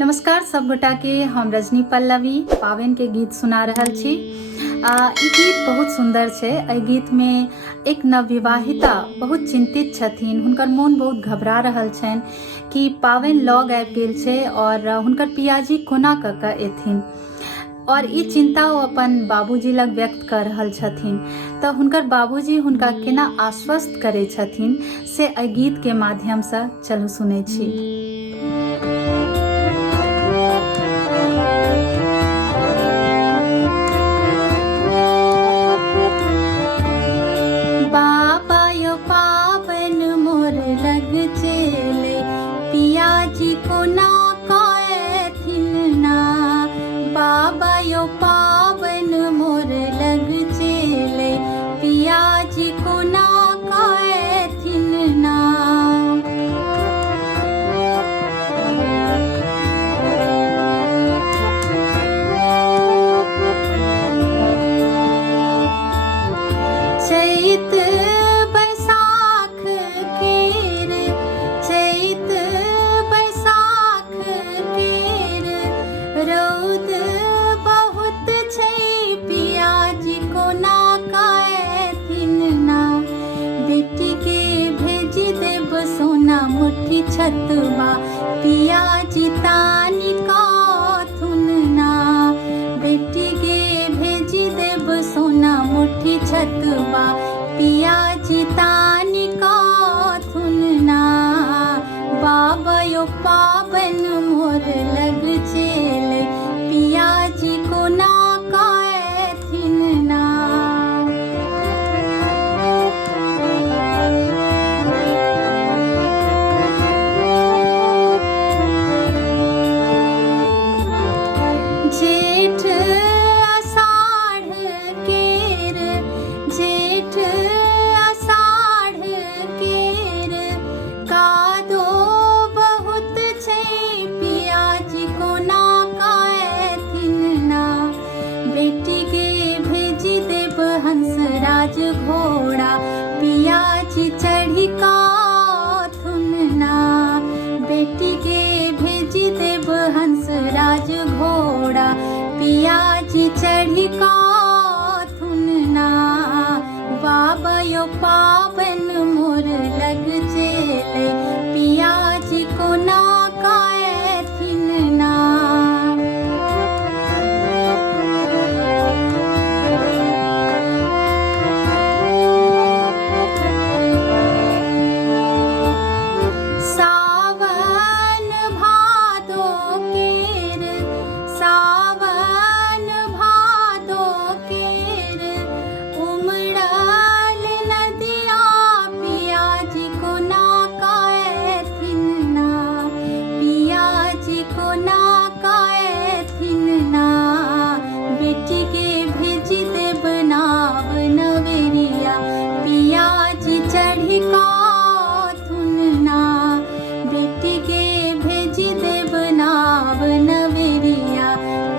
नमस्कार सब गोटा के, हम रजनी पल्लवी पावन के गीत सुना रहल छी। ई गीत बहुत सुंदर छै। एहि गीत में एक नवविवाहिता बहुत चिंतित छथिन। हुनकर मोन बहुत घबरा रहल छनि कि पावन लग आबि गेल छै और हुनकर पियाजी कोना कऽ कऽ एथिन, और ई चिंता ओ अपन बाबूजी लग व्यक्त कर रहल छथिन। तऽ हुनकर बाबूजी हुनका केना आश्वस्त करै छथिन से एहि गीत के माध्यम से चलू सुनै छी। बाबा यो पावन मोर लग चले, पियाजी को ना कहथिन ना। बाबा यो पावन मोर लग चले, पियाजी को ना कहथिन ना। चैत बैसाख केर, चैत बैसाख केर रौद बहुत छै, पियाजी को ना कहथिन ना। बेटी के भेजी देब सोना मुट्ठी छतबा, पियाजी तानी कहथुन ना। बेटी के भेजी देब सोना मुट्ठी छतबा, पियाजी तानी कहथुन ना। बाबा यो पावन मोर लग चले, पियाजी को ना कहथिन ना। जेठ आषाढ़ केर, जेठ आषाढ़ केर कादो बहुत छै, पियाजी को ना कहथिन ना। बेटी के भेजी देब हंसराज घोड़ा, पियाजी चढ़ी कहथुन ना। बेटी के भेजी देब हंसराज घोड़ा, पियाजी चढ़ी कहथुन ना। बाबा यो पावन मोर लग चले, पियाजी को ना कहथिन ना। सावन भादो केर, सावन भादो केर उमड़ल नदिया, पियाजी को ना कहथिन ना। पियाजी को ना कहथिन ना। बेटी के भेजी देब नाव नवेरिया, पियाजी चढ़ी कहथुन ना। बेटी के भेजी देब नाव नवेरिया,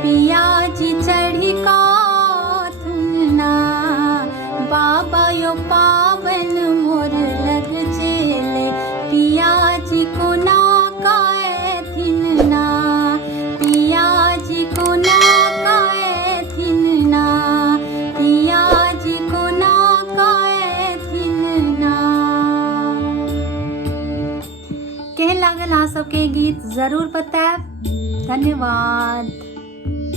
पियाजी चढ़ी कहथुन ना। बाबा यो पावन मोर लग चले, पियाजी को ना कहथिन ना। पियाजी को ना कहथिन ना। पियाजी को ना कहथिन ना। केहन लागल अहाँ सबके गीत जरूर बताएब। धन्यवाद।